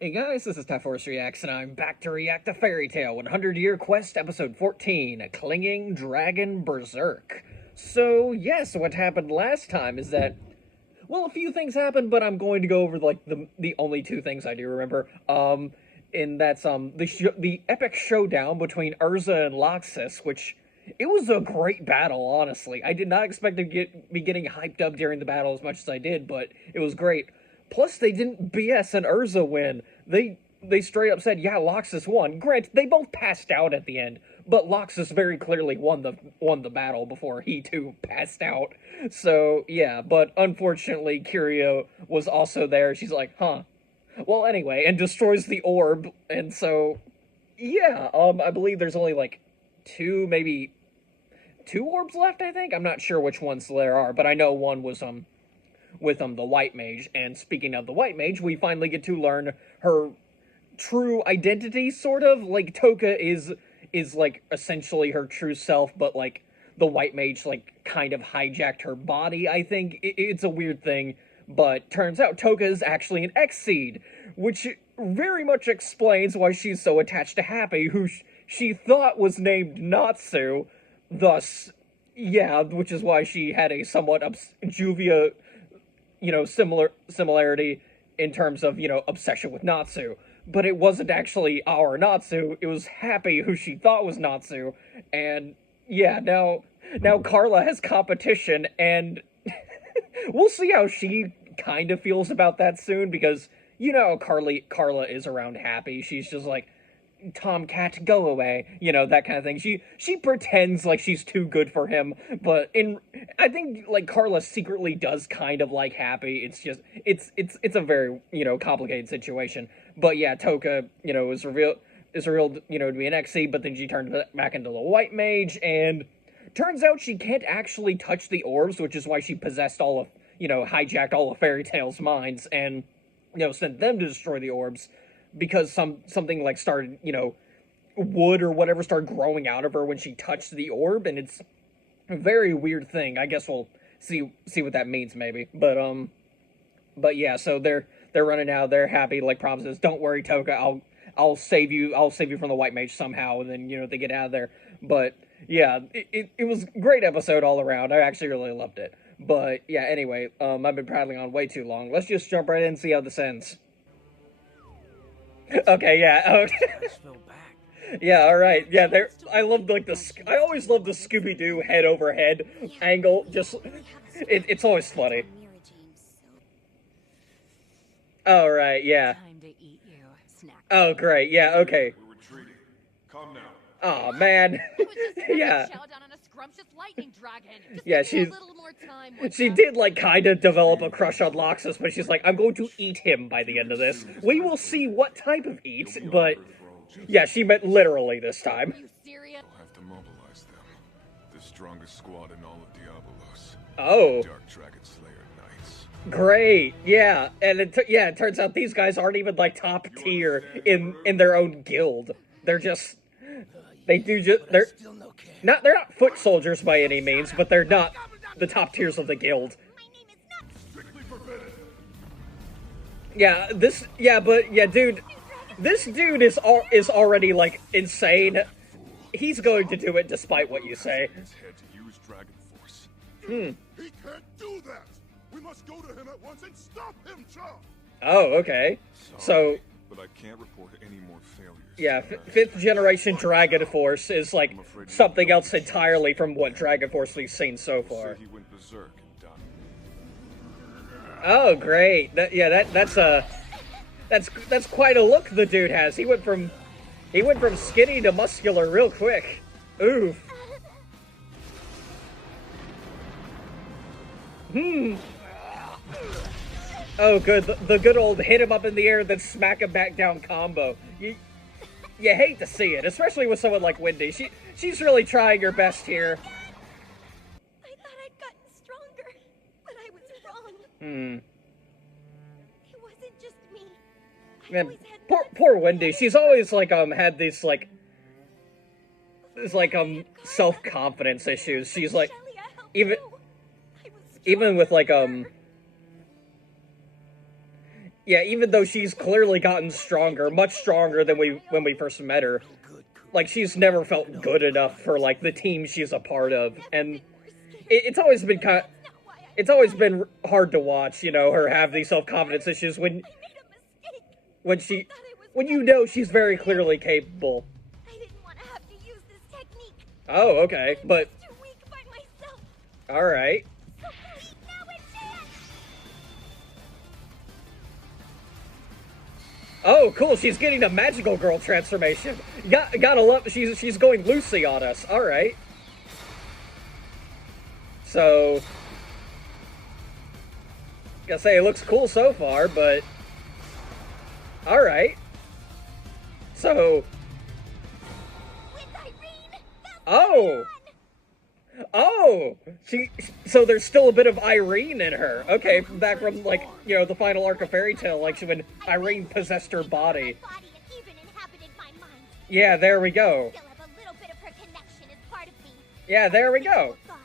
Hey guys, this is Typhorus Reacts, and I'm back to react to Fairy Tail 100-Year Quest Episode 14, A Clinging Dragon Berserk. So, yes, what happened last time is that, well, a few things happened, but I'm going to go over, like, the only two things I do remember. And that's, the epic showdown between Urza and Loxus, which, it was a great battle, honestly. I did not expect to be getting hyped up during the battle as much as I did, but it was great. Plus, they didn't BS and Urza win. They straight up said, yeah, Loxus won. Granted, they both passed out at the end, but Loxus very clearly won the battle before he too passed out. So yeah, but unfortunately, Curio was also there. She's like, huh. Well, anyway, and destroys the orb, and so yeah, I believe there's only like maybe two orbs left. I think I'm not sure which ones there are, but I know one was with the White Mage. And speaking of the White Mage, we finally get to learn her true identity, sort of. Like, Toka is like essentially her true self, but like the White Mage like kind of hijacked her body. I think it's a weird thing, but turns out Toka is actually an X-Seed, which very much explains why she's so attached to Happy, who she thought was named Natsu. Thus, yeah, which is why she had a somewhat Juvia, similarity in terms of, obsession with Natsu. But it wasn't actually our Natsu, it was Happy who she thought was Natsu. And yeah, now Carla has competition, and we'll see how she kind of feels about that soon, because Carla is around Happy. She's just like, Tomcat, go away, that kind of thing. She pretends like she's too good for him, but I think like Carla secretly does kind of like Happy. It's just it's a very complicated situation. But yeah, Toka is revealed to be an Xe, but then she turned back into the White Mage, and turns out she can't actually touch the orbs, which is why she possessed all of hijacked all of Fairy Tail's minds, and sent them to destroy the orbs, because something like started, wood or whatever started growing out of her when she touched the orb, and it's a very weird thing. I guess we'll see what that means, maybe. But yeah, so they're running out. They're Happy, like, promises, don't worry, Toka, I'll save you from the White Mage somehow, and then they get out of there. But yeah, it was a great episode all around. I actually really loved it. But yeah, anyway, I've been prattling on way too long. Let's just jump right in and see how this ends. Okay, yeah. Yeah, all right. Yeah, I love I always love the Scooby-Doo head over head angle. Just it's always funny. Oh right, yeah. Oh great, yeah, okay. Oh man, yeah. Yeah, she did like kind of develop a crush on Loxus, but she's like, I'm going to eat him by the end of this. We will see what type of eat, but yeah, she meant literally this time. I'll have to mobilize them. The strongest squad in all of Diabolos. Oh. Dark Dragon Slayer Knights. Great, yeah, and it turns out these guys aren't even like top tier in their own guild. They're just they're not foot soldiers by any means, but they're not the top tiers of the guild. Yeah, dude, this dude is already like insane. He's going to do it despite what you say. He can't do that. We must go to him at once and stop him, Chop. Oh, okay. So, but I can't report any more failures. Yeah, fifth generation Dragon Force is like something else entirely from what Dragon Force we've seen so far. He went berserk and died. Oh, great! That's quite a look the dude has. He went from skinny to muscular real quick. Oof. Oh, good. The good old hit him up in the air, then smack him back down combo. You hate to see it, especially with someone like Wendy. She's really trying her best here. I thought I'd gotten stronger, but I was wrong. It wasn't just me. Man, poor Wendy. She's always like had these self-confidence issues. She's like even with like Yeah, even though she's clearly gotten stronger, much stronger than when we first met her. Like, she's never felt good enough for, like, the team she's a part of. And it's always been it's always been hard to watch, you know, her have these self-confidence issues when you know she's very clearly capable. I didn't want to have to use this technique. Oh, okay, but I'm too weak by myself. all right. So please, now a chance. Oh, cool. She's getting a magical girl transformation. Gotta love. She's going Lucy on us. All right. So, gotta say it looks cool so far, but all right. So, With Irene, that's oh, oh, so there's still a bit of Irene in her. Okay, back from, like, you know, the final arc of Fairy Tail, like when Irene possessed her body. my body and even inhabited my mind. Yeah, there we go. Still have a little bit of her connection as part of me. Yeah, there we go. Thought.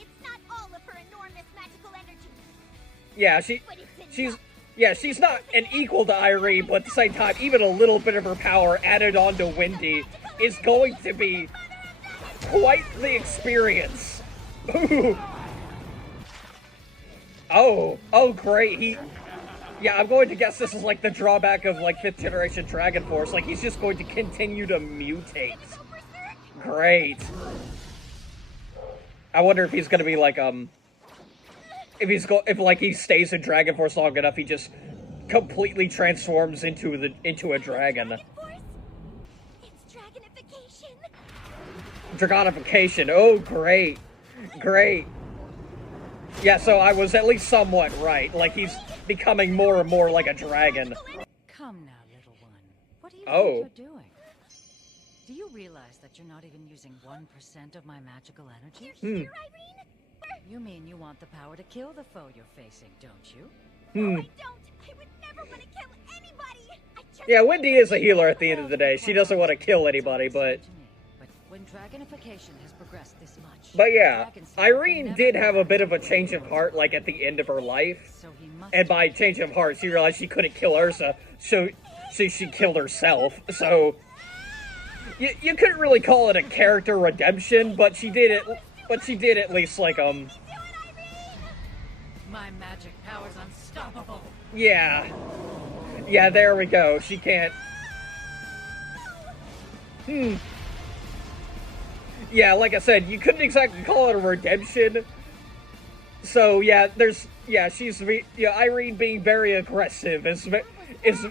It's not all of her enormous magical energy, Yeah, but it's she's enough. yeah, she's not an equal to Irene, but at the same time, even a little bit of her power added on to Wendy is going to be quite the experience. Ooh. Oh, great. Yeah, I'm going to guess this is like the drawback of like 5th generation Dragon Force. Like, he's just going to continue to mutate. Great. I wonder if he's gonna be like, if like he stays in Dragon Force long enough, he just completely transforms into a dragon. Dragon Force? It's dragonification. Dragonification. Oh, great. Great. Yeah, so I was at least somewhat right. Like, he's becoming more and more like a dragon. Come now, little one. What do you Oh. think you're doing? Do you realize that you're not even using 1% of my magical energy? You're here, Irene? You mean you want the power to kill the foe you're facing, don't you? No, I don't. I would never want to kill anybody. I just Yeah, Wendy is a healer at the end of the day. She doesn't want to kill anybody, but... But when dragonification has progressed this much... But yeah, dragons can Irene never did have a go bit of a back. change of heart, like, at the end of her life. So he must And by change of heart, she realized she couldn't kill Ursa, so she killed herself. So... You couldn't really call it a character redemption, but she did it... But she did at least, like, My magic power's unstoppable. yeah. Yeah, there we go. She can't... Yeah, like I said, you couldn't exactly call it a redemption. So, yeah, Irene being very aggressive is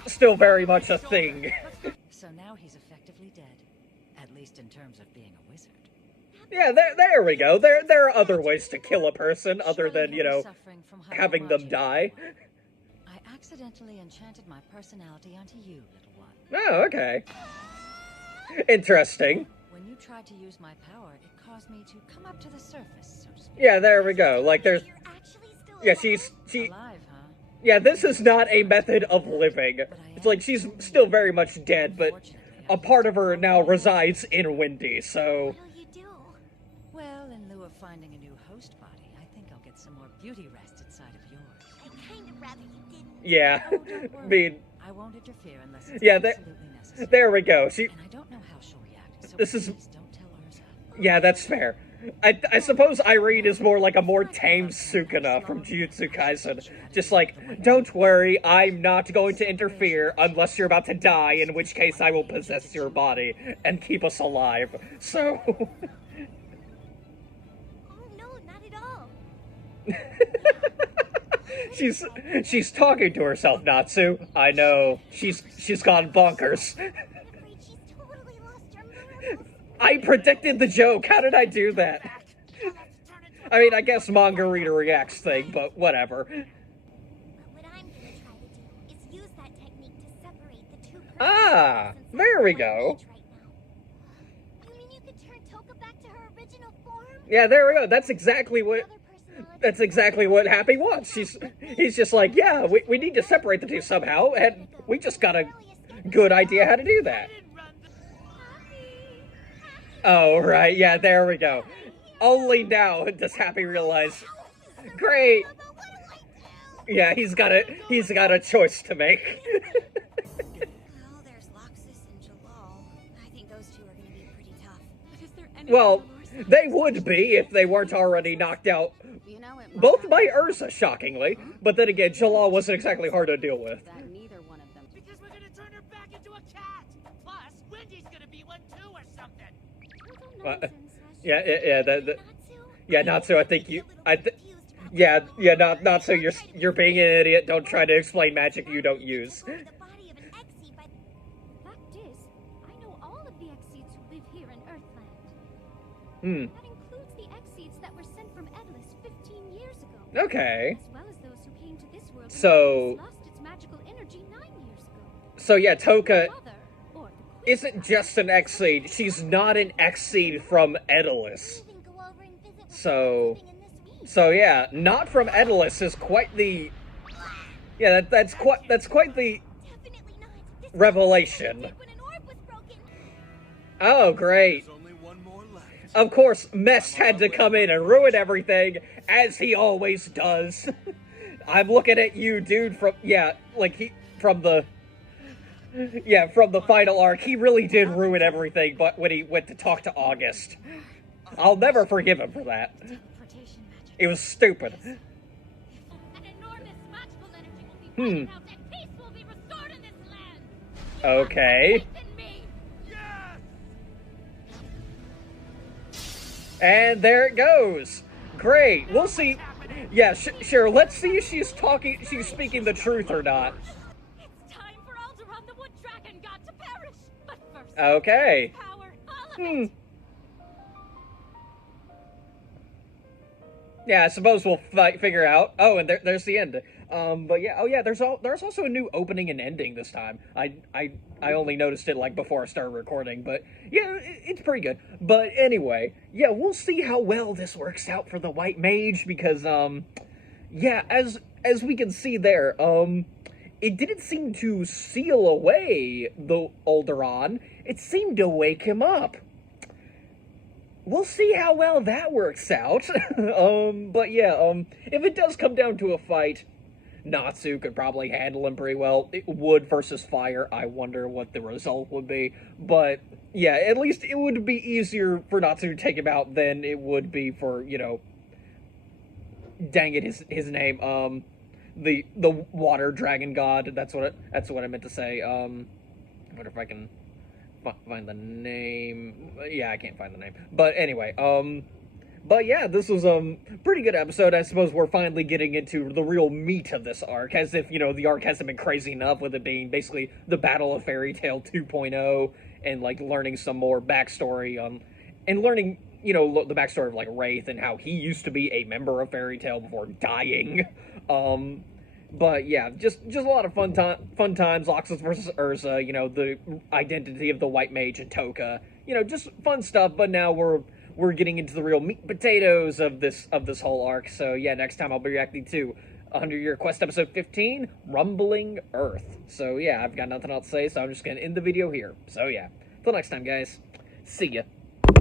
still very much a thing. So now he's effectively dead. At least in terms of being a wizard. Yeah, there we go. There are other ways to kill a person other than, Surely you he was know, suffering from having them hypomagia. die. I accidentally enchanted my personality onto you, little one. Oh, okay. Interesting. When you tried to use my power, it caused me to come up to the surface, so to speak. Yeah, there we go. Like, there's... You're actually still Yeah, alive? she... Alive, huh? Yeah, this is not a method of living. It's like, she's still very much dead, but a part of her now resides in Wendy, so... What'll you do? Well, in lieu of finding a new host body, I think I'll get some more beauty rest inside of yours. I'd kind of rather you didn't. Yeah. Oh, don't I worry. mean, I won't interfere unless it's Yeah, absolutely necessary. there we go. She... And I don't know how she'll react, so This is- please don't tell Ursa. Yeah, that's fair. I suppose Irene is more like a more tame Sukuna from Jujutsu Kaisen. Just like, don't worry, I'm not going to interfere unless you're about to die, in which case I will possess your body and keep us alive. So... Oh, no, not at all. She's talking to herself, Natsu. I know. She's gone bonkers. I'm afraid she's totally lost her marbles. I predicted the joke. How did I do that? I mean, I guess manga reader reacts thing, but whatever. But what I'm gonna try to do is use that technique to separate the two Ah, personalities there inside we one go. each right now. You mean you could turn Toka back to her original form? Yeah, there we go. That's exactly what... Other personalities That's exactly what Happy wants. He's just like, yeah, we need to separate the two somehow, and we just got a good idea how to do that. Oh, right, yeah, there we go. Only now does Happy realize, great, But what do I do? Yeah, he's got a choice to make. Well, there's Loxus and Jalal. I think those two are gonna be pretty tough. But is there anything Well, on our side? they would be if they weren't already knocked out, You know, it both by Urza, shockingly. But then again, Jalal wasn't exactly hard to deal with. That neither one of them. Because we're gonna turn her back into a cat. Plus, Wendy's gonna be one too or something. Yeah, Natsu, I think Natsu, you're being an idiot. Don't try to explain magic you don't use. Fact is, I know all of the Exceeds who live here in Earthland. That includes the Exceeds that were sent from Edlis 15 years ago. Okay. As well as those who came to this world So- and lost its magical energy 9 years ago. So yeah, Toka Mother, or the Queen isn't just an Exceed. She's not an Exceed from Edelis. even go over and visit with So- those living in this week. So yeah, not from Edelis is quite the... Yeah, that's quite the Definitely not. This revelation. when an orb was broken. Oh, great. There's only one more left. Of course, Mesh had to come in and ruin everything, as he always does. I'm looking at you, dude, from the final arc. He really did ruin everything, but when he went to talk to August. I'll never forgive him for that. Teleportation magic. It was stupid. An enormous magical energy will be wiped out and peace will be restored in this land. You must Okay. have faith in me. And there it goes. Great. We'll see. Yeah, sure. Let's see if she's speaking the truth or not. It's time for Alderaan, the Wood Dragon God, to perish. But first, Okay. power, all of Hmm. it. Yeah, I suppose we'll figure out. Oh, and there's the end. But yeah, oh yeah, there's also a new opening and ending this time. I only noticed it like before I started recording, but yeah, it's pretty good. But anyway, yeah, we'll see how well this works out for the White Mage because yeah, as we can see there, it didn't seem to seal away the Alderaan. It seemed to wake him up. We'll see how well that works out. But yeah, if it does come down to a fight, Natsu could probably handle him pretty well. Wood versus fire, I wonder what the result would be. But yeah, at least it would be easier for Natsu to take him out than it would be for, you know, dang it, his name, the water dragon god. That's what I meant to say. I wonder if I can find the name. Yeah, I can't find the name. But anyway, but yeah, this was pretty good episode. I suppose we're finally getting into the real meat of this arc, as if, you know, the arc hasn't been crazy enough with it being basically the Battle of Fairy Tail 2.0 and like learning some more backstory and learning, you know, the backstory of like Wraith and how he used to be a member of Fairy Tail before dying. But yeah, just a lot of fun times. Loxus versus Urza, you know, the identity of the White Mage and Toka, you know, just fun stuff. But now we're getting into the real meat and potatoes of this whole arc. So yeah, next time I'll be reacting to 100-Year Quest episode 15, Rumbling Earth. So yeah, I've got nothing else to say, so I'm just gonna end the video here. So yeah, till next time, guys. See ya.